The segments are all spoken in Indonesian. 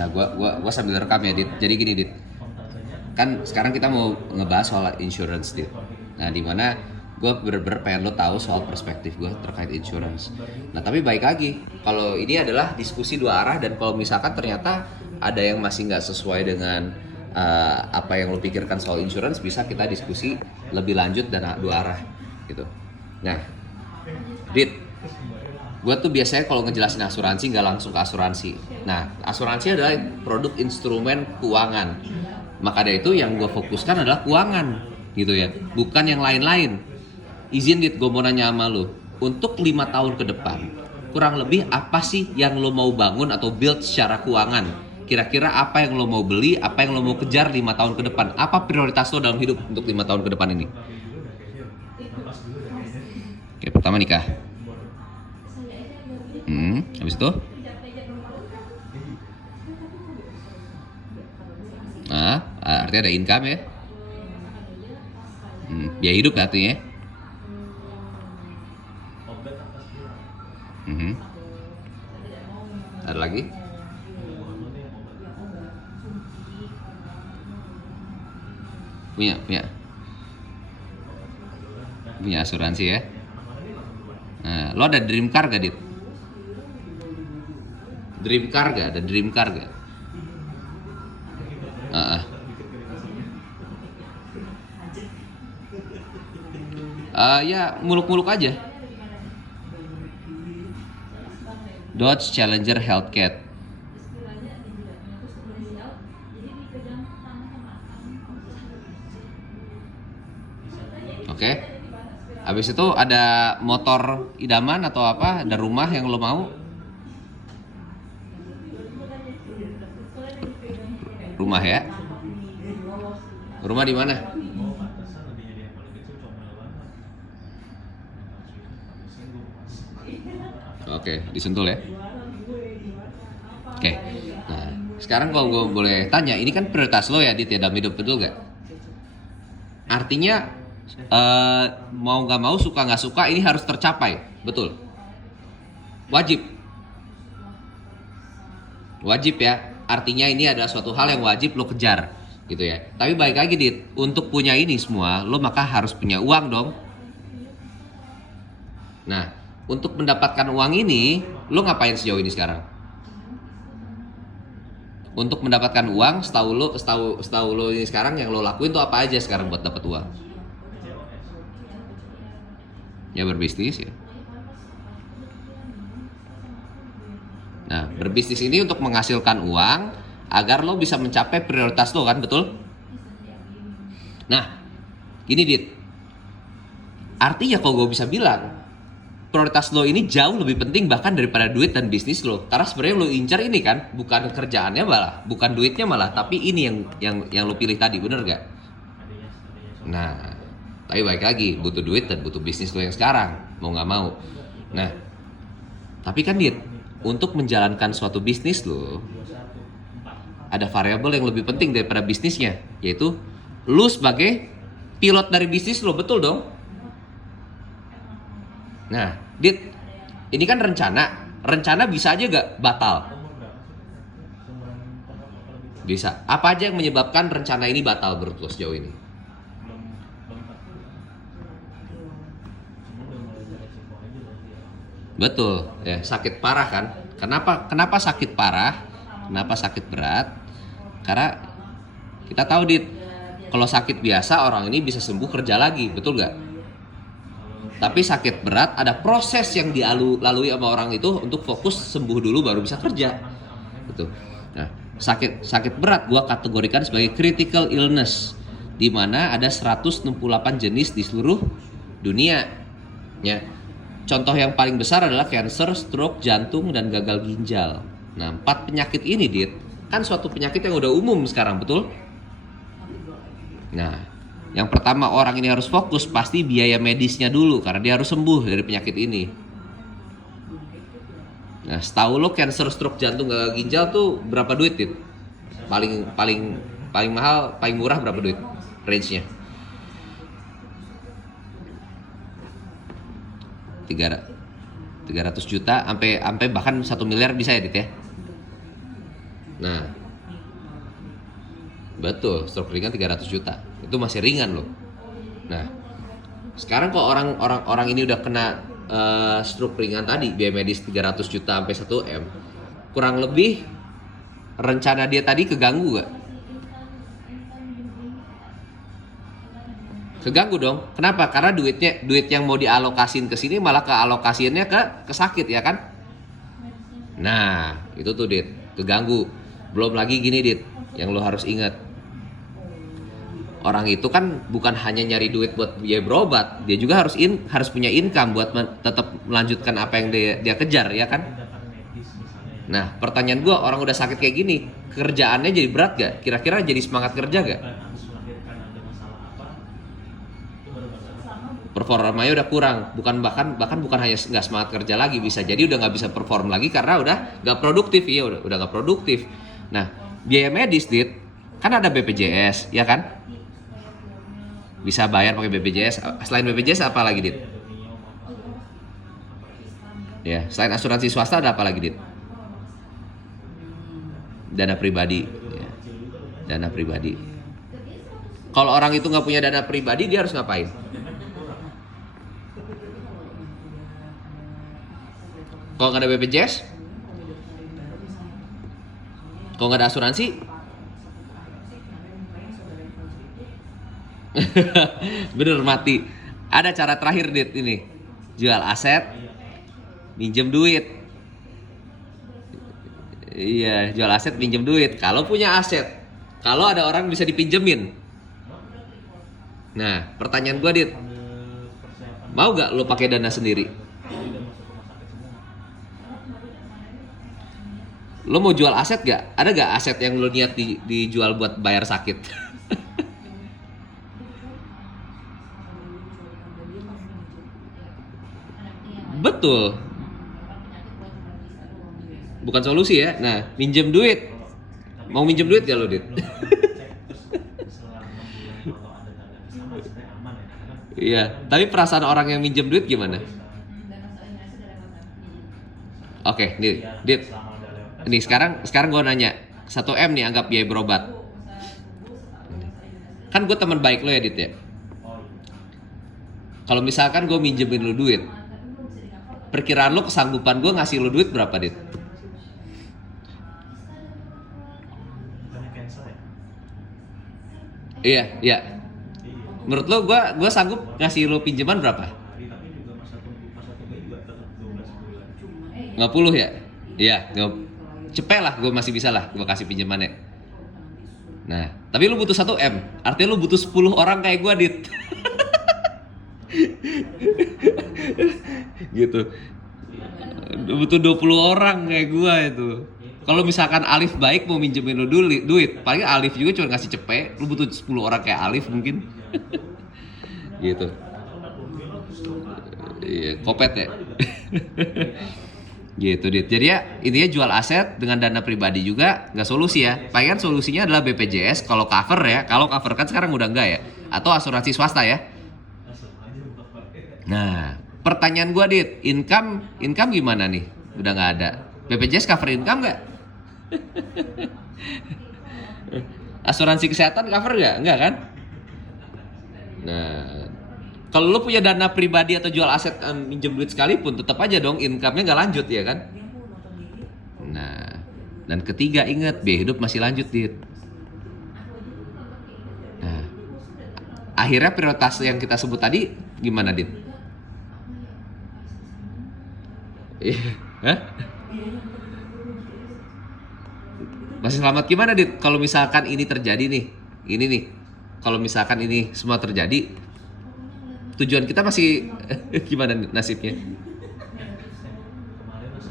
Nah, gua sambil rekam ya, Dit. Jadi gini, Dit. Kan sekarang kita mau ngebahas soal insurance, Dit. Nah, di mana gue bener-bener pengen lo tahu soal perspektif gue terkait insurance. Nah, tapi baik lagi, kalau ini adalah diskusi dua arah, dan kalau misalkan ternyata ada yang masih nggak sesuai dengan apa yang lo pikirkan soal insurance, bisa kita diskusi lebih lanjut dan dua arah gitu. Nah, Dit, gue tuh biasanya kalau ngejelasin asuransi nggak langsung ke asuransi. Nah, asuransi adalah produk instrumen keuangan. Maka dari itu yang gue fokuskan adalah keuangan gitu ya, bukan yang lain-lain. Izin, Dit, gue mau nanya sama lo, untuk 5 tahun ke depan kurang lebih apa sih yang lo mau bangun atau build secara keuangan? Kira-kira apa yang lo mau beli, apa yang lo mau kejar 5 tahun ke depan? Apa prioritas lo dalam hidup untuk 5 tahun ke depan ini? Oke, pertama nikah. Habis itu? Nah, artinya ada income ya. Biaya hidup artinya. Ada lagi? Punya asuransi ya. Nah, lo ada dream car gak, Dit? Dream car gak? Ada dream car gak? Ya muluk-muluk aja. Dodge Challenger Hellcat. Oke. Habis itu ada motor idaman atau apa? Ada rumah yang lo mau? Rumah ya. Rumah di mana? Oke, di Sentul ya. Oke. Nah, sekarang kalau gue boleh tanya, ini kan prioritas lo ya, Dit, ya, dalam hidup, betul gak? Artinya mau nggak mau, suka nggak suka, ini harus tercapai, betul? Wajib. Wajib ya. Artinya ini adalah suatu hal yang wajib lo kejar, gitu ya. Tapi baik lagi, Dit, untuk punya ini semua, lo maka harus punya uang dong. Nah, untuk mendapatkan uang ini, lo ngapain sejauh ini sekarang? Untuk mendapatkan uang, setahu lo ini sekarang yang lo lakuin tuh apa aja sekarang buat dapat uang? Ya berbisnis ya. Nah, berbisnis ini untuk menghasilkan uang agar lo bisa mencapai prioritas lo, kan, betul? Nah, gini, Dit. Artinya kalau gue bisa bilang, prioritas lo ini jauh lebih penting bahkan daripada duit dan bisnis lo. Karena sebenarnya lo incar ini kan bukan kerjaannya malah, bukan duitnya malah, tapi ini yang lo pilih tadi, bener gak? Nah, tapi baik lagi, butuh duit dan butuh bisnis lo yang sekarang, mau nggak mau. Nah, tapi kan, Dit, untuk menjalankan suatu bisnis lo, ada variabel yang lebih penting daripada bisnisnya, yaitu lo sebagai pilot dari bisnis lo, betul dong? Nah, Dit, ini kan rencana bisa aja gak batal? Bisa. Apa aja yang menyebabkan rencana ini batal menurut lo sejauh ini? Betul, ya, sakit parah kan? Kenapa sakit parah? Kenapa sakit berat? Karena kita tahu, Dit, kalau sakit biasa orang ini bisa sembuh kerja lagi, betul gak? Tapi sakit berat ada proses yang dilalui sama orang itu untuk fokus sembuh dulu baru bisa kerja. Gitu. Nah, sakit berat gua kategorikan sebagai critical illness, di mana ada 168 jenis di seluruh dunia. Ya. Contoh yang paling besar adalah cancer, stroke, jantung, dan gagal ginjal. Nah, 4 penyakit ini, Dit, kan suatu penyakit yang udah umum sekarang, betul? Nah, yang pertama orang ini harus fokus pasti biaya medisnya dulu, karena dia harus sembuh dari penyakit ini. Nah, setahu lo cancer, stroke, jantung, gagal ginjal tuh berapa duit, Dit? Paling mahal, paling murah berapa duit? Range-nya? 300 juta sampai bahkan 1 miliar bisa ya, Dit ya? Nah, betul, stroke ringan 300 juta. Itu masih ringan loh. Nah, sekarang kok orang ini udah kena stroke ringan tadi, biaya medis 300 juta sampai 1 M. Kurang lebih rencana dia tadi keganggu gak? Keganggu dong. Kenapa? Karena duit yang mau dialokasin ke sini malah kealokasiannya ke sakit ya kan? Nah, itu tuh Dit, keganggu. Belum lagi gini Dit, yang lo harus ingat. Orang itu kan bukan hanya nyari duit buat biaya berobat, dia juga harus punya income buat tetap melanjutkan apa yang dia kejar ya kan? Nah, pertanyaan gua, orang udah sakit kayak gini, kerjaannya jadi berat gak? Kira-kira jadi semangat kerja gak? Performanya udah kurang, bahkan bukan hanya nggak semangat kerja lagi, bisa jadi udah nggak bisa perform lagi karena udah nggak produktif. Iya, udah nggak produktif. Nah, biaya medis Dit, kan ada BPJS ya kan, bisa bayar pakai BPJS. Selain BPJS apa lagi Dit? Ya, selain asuransi swasta ada apa lagi Dit? Dana pribadi ya. Dana pribadi. Kalau orang itu nggak punya dana pribadi, dia harus ngapain? Kalau nggak ada BPJS, kalau nggak ada asuransi, bener mati. Ada cara terakhir Dit ini, jual aset, minjem duit. Iya, jual aset, minjem duit. Kalau punya aset, kalau ada orang bisa dipinjemin. Nah, pertanyaan gua Dit, mau gak lo pakai dana sendiri? Lo mau jual aset gak? Ada gak aset yang lo niat dijual buat bayar sakit? Betul. Bukan solusi ya. Nah, minjem duit. Mau minjem duit gak lo Dit? Iya, tapi perasaan orang yang minjem duit gimana? Oke, Dit. Nih sekarang gue nanya, 1 M nih anggap biaya berobat. Kan gue teman baik lo ya Dit ya. Kalau misalkan gue minjemin lo duit, perkiraan lo kesanggupan gue ngasih lo duit berapa Dit? Iya. Menurut lo gue sanggup ngasih lo pinjaman berapa? 50 ya? Iya, cepet lah, gue masih bisa lah gue kasih pinjamannya. Nah, tapi lu butuh 1 M, artinya lu butuh 10 orang kayak gue Dit. Gitu. Butuh 20 orang kayak gue itu. Kalau misalkan Alif baik mau minjemin lu duit, paling Alif juga cuma ngasih cepet, lu butuh 10 orang kayak Alif mungkin. Gitu. Iya, kopet ya. Gitu Dit. Jadi ya intinya jual aset dengan dana pribadi juga nggak solusi ya. Palingan solusinya adalah BPJS kalau cover ya. Kalau cover kan sekarang udah enggak ya. Atau asuransi swasta ya. Nah, pertanyaan gua Dit, income gimana nih? Udah nggak ada. BPJS cover income nggak? Asuransi kesehatan cover nggak? Enggak kan? Nah, kalau lo punya dana pribadi atau jual aset minjem duit sekalipun, tetap aja dong income-nya nggak lanjut ya kan? Nah, dan ketiga ingat, biaya hidup masih lanjut Dit. Nah, akhirnya prioritas yang kita sebut tadi gimana Dit? Hah? Masih selamat gimana Dit? Kalau misalkan ini terjadi nih, ini nih, kalau misalkan ini semua terjadi, tujuan kita masih gimana nasibnya?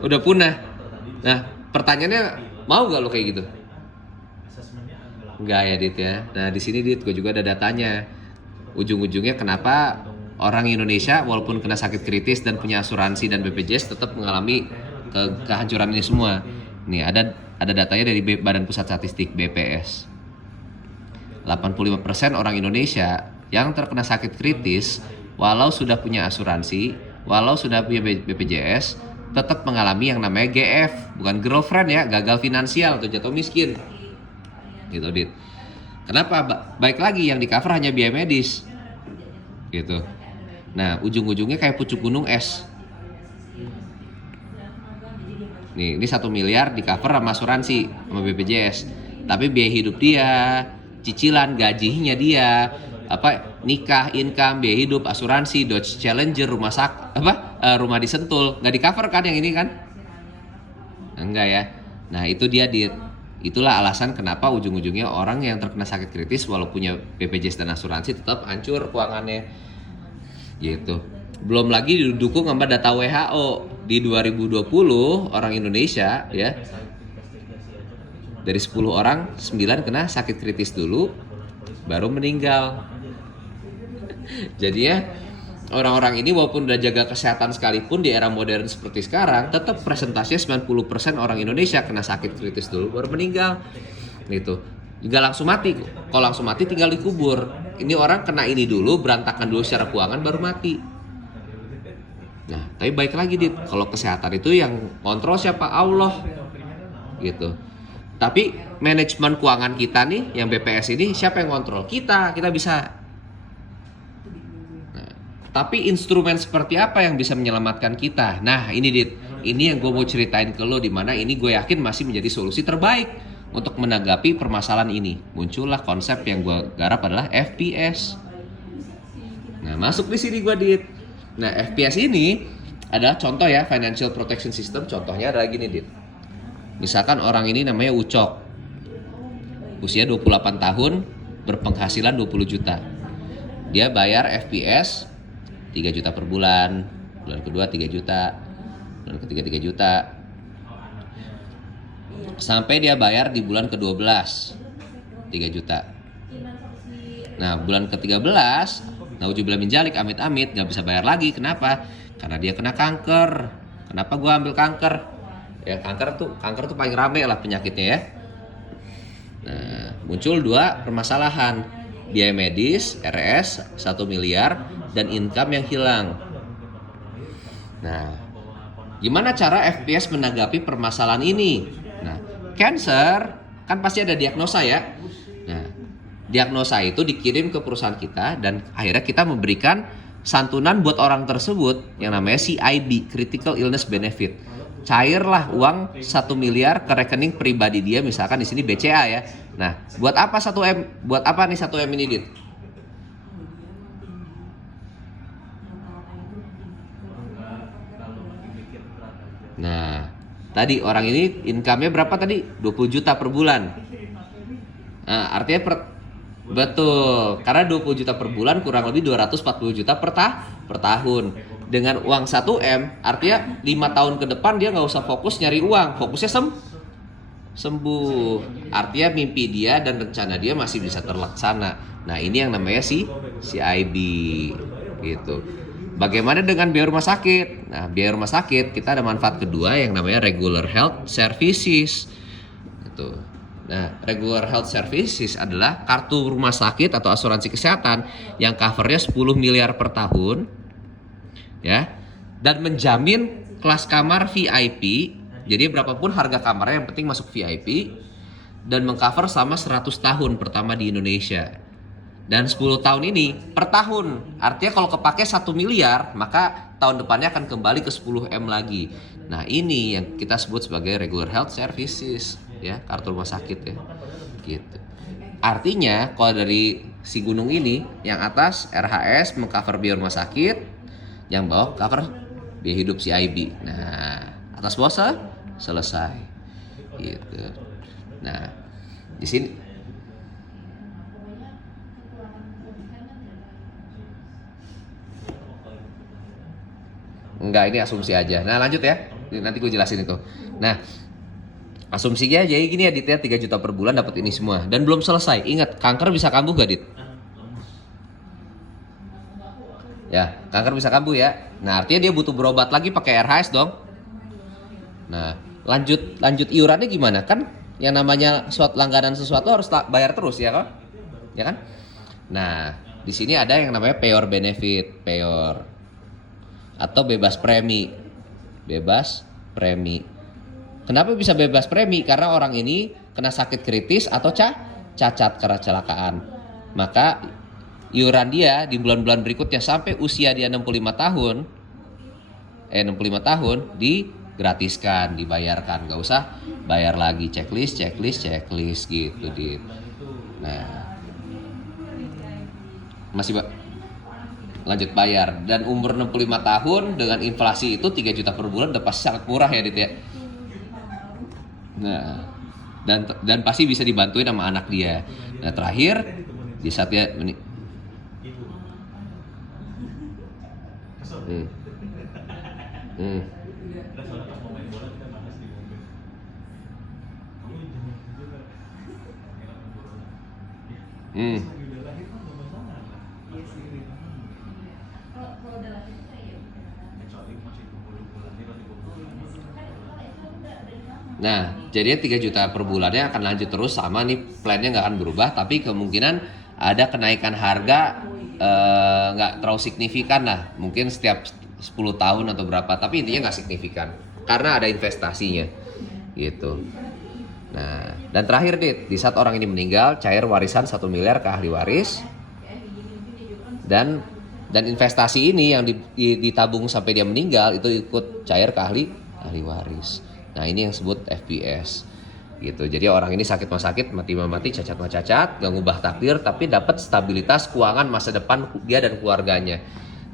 Udah punah. Nah, pertanyaannya mau gak lo kayak gitu? Enggak ya Dit ya. Nah di sini Dit, gue juga ada datanya. Ujung-ujungnya kenapa orang Indonesia walaupun kena sakit kritis dan punya asuransi dan BPJS tetap mengalami kehancuran ini semua. Nih ada datanya dari Badan Pusat Statistik BPS. 85% orang Indonesia yang terkena sakit kritis, walau sudah punya asuransi, walau sudah punya BPJS, tetap mengalami yang namanya GF, bukan girlfriend ya, gagal finansial atau jatuh miskin. Gitu, Dit. Kenapa? Baik lagi yang di cover hanya biaya medis. Gitu. Nah, ujung-ujungnya kayak pucuk gunung es. Nih, ini 1 miliar di cover sama asuransi sama BPJS. Tapi biaya hidup dia, cicilan gajinya dia, nikah, income, biaya hidup, asuransi, Dodge Challenger, rumah di Sentul, nggak di cover kan yang ini kan? Enggak ya. Nah, itu dia itulah alasan kenapa ujung-ujungnya orang yang terkena sakit kritis walau punya BPJS dan asuransi tetap hancur keuangannya. Gitu. Belum lagi didukung sama data WHO. Di 2020 orang Indonesia ya, dari 10 orang 9 kena sakit kritis dulu baru meninggal. Jadi ya, orang-orang ini walaupun udah jaga kesehatan sekalipun di era modern seperti sekarang, tetap presentasinya 90% orang Indonesia kena sakit kritis dulu baru meninggal. Gitu. Juga langsung mati. Kalau langsung mati tinggal dikubur. Ini orang kena ini dulu, berantakan dulu secara keuangan baru mati. Nah, tapi baik lagi kalau kesehatan itu yang kontrol siapa? Allah. Gitu. Tapi manajemen keuangan kita nih, yang BPS ini siapa yang kontrol? Kita bisa. Nah, tapi instrumen seperti apa yang bisa menyelamatkan kita? Nah, ini ini yang gue mau ceritain ke lo, dimana ini gue yakin masih menjadi solusi terbaik untuk menanggapi permasalahan ini. Muncullah konsep yang gue garap adalah FPS. Nah, masuk di sini gue Nah, FPS ini adalah contoh ya, Financial Protection System. Contohnya adalah gini, Misalkan orang ini namanya Ucok. Usia 28 tahun, berpenghasilan 20 juta. Dia bayar FPS 3 juta per bulan. Bulan kedua 3 juta. Bulan ketiga 3 juta. Sampai dia bayar di bulan ke-12 3 juta. Nah, bulan ke-13 nauzubillah min dzalik, amit-amit gak bisa bayar lagi. Kenapa? Karena dia kena kanker. Kenapa gue ambil kanker? Ya, kanker tuh paling rame lah penyakitnya ya. Nah, muncul 2 permasalahan. Biaya medis, RS 1 miliar, dan income yang hilang. Nah, gimana cara FPS menanggapi permasalahan ini? Nah, cancer kan pasti ada diagnosa ya. Nah, diagnosa itu dikirim ke perusahaan kita dan akhirnya kita memberikan santunan buat orang tersebut yang namanya CIB, Critical Illness Benefit. Cairlah uang 1 miliar ke rekening pribadi dia, misalkan di sini BCA ya. Nah, buat apa 1M? Buat apa nih 1M ini, Dit? Nah, tadi orang ini income-nya berapa tadi? 20 juta per bulan. Nah, artinya betul, karena 20 juta per bulan kurang lebih 240 juta per tahun. Dengan uang 1M, artinya 5 tahun ke depan dia nggak usah fokus nyari uang, fokusnya sembuh. Artinya mimpi dia dan rencana dia masih bisa terlaksana. Nah, ini yang namanya CIB gitu. Bagaimana dengan biaya rumah sakit? Nah, biaya rumah sakit kita ada manfaat kedua yang namanya regular health services. Gitu. Nah, regular health services adalah kartu rumah sakit atau asuransi kesehatan yang covernya 10 miliar per tahun, ya, dan menjamin kelas kamar VIP. Jadi berapapun harga kamarnya yang penting masuk VIP, dan mengcover sama 100 tahun pertama di Indonesia. Dan 10 tahun ini per tahun. Artinya kalau kepake 1 miliar, maka tahun depannya akan kembali ke 10M lagi. Nah, ini yang kita sebut sebagai regular health services, ya, kartu rumah sakit ya. Gitu. Artinya kalau dari si gunung ini, yang atas RHS mengcover biaya rumah sakit, yang bawah cover biaya hidup CIB. Nah, atas bawah selesai. Gitu. Nah, di sini enggak, ini asumsi aja. Nah, lanjut ya. Nanti gue jelasin itu. Nah, asumsinya jadi gini ya, Dit, ya, 3 juta per bulan dapat ini semua. Dan belum selesai. Ingat, kanker bisa kambuh gak, Dit? Ya, kanker bisa kambuh ya. Nah, artinya dia butuh berobat lagi pakai RHS dong. Nah, lanjut iurannya gimana? Kan yang namanya langganan sesuatu harus bayar terus ya kan? Ya kan? Nah, di sini ada yang namanya payor benefit, payor atau bebas premi. bebas premi. Kenapa bisa bebas premi? Karena orang ini kena sakit kritis atau cacat karena kecelakaan. Maka iuran dia di bulan-bulan berikutnya sampai usia dia 65 tahun 65 tahun digratiskan, dibayarkan, nggak usah bayar lagi, checklist gitu, Dit. Nah, masih lanjut bayar, dan umur 65 tahun dengan inflasi itu 3 juta per bulan udah pasti sangat murah ya, Dit ya. Nah, dan pasti bisa dibantuin sama anak dia. Nah, terakhir di saat dia Nah, jadinya 3 juta per bulannya akan lanjut terus sama nih, plannya nggak akan berubah, tapi kemungkinan ada kenaikan harga nggak terlalu signifikan lah, mungkin setiap 10 tahun atau berapa, tapi intinya nggak signifikan karena ada investasinya gitu. Nah, dan terakhir di saat orang ini meninggal, cair warisan 1 miliar ke ahli waris, dan investasi ini yang ditabung sampai dia meninggal itu ikut cair ke ahli waris. Nah, ini yang disebut FPS gitu. Jadi orang ini sakit mah sakit, mati mah mati, cacat mah cacat, gak ngubah takdir, tapi dapat stabilitas keuangan masa depan dia dan keluarganya.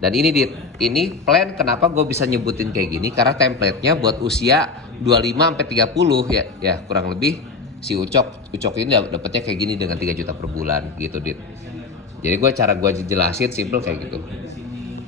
Dan ini plan kenapa gue bisa nyebutin kayak gini, karena template-nya buat usia 25 sampai 30 ya kurang lebih si Ucok ini dapatnya kayak gini dengan 3 juta per bulan gitu, Dit. Jadi cara gue jelasin simple kayak gitu.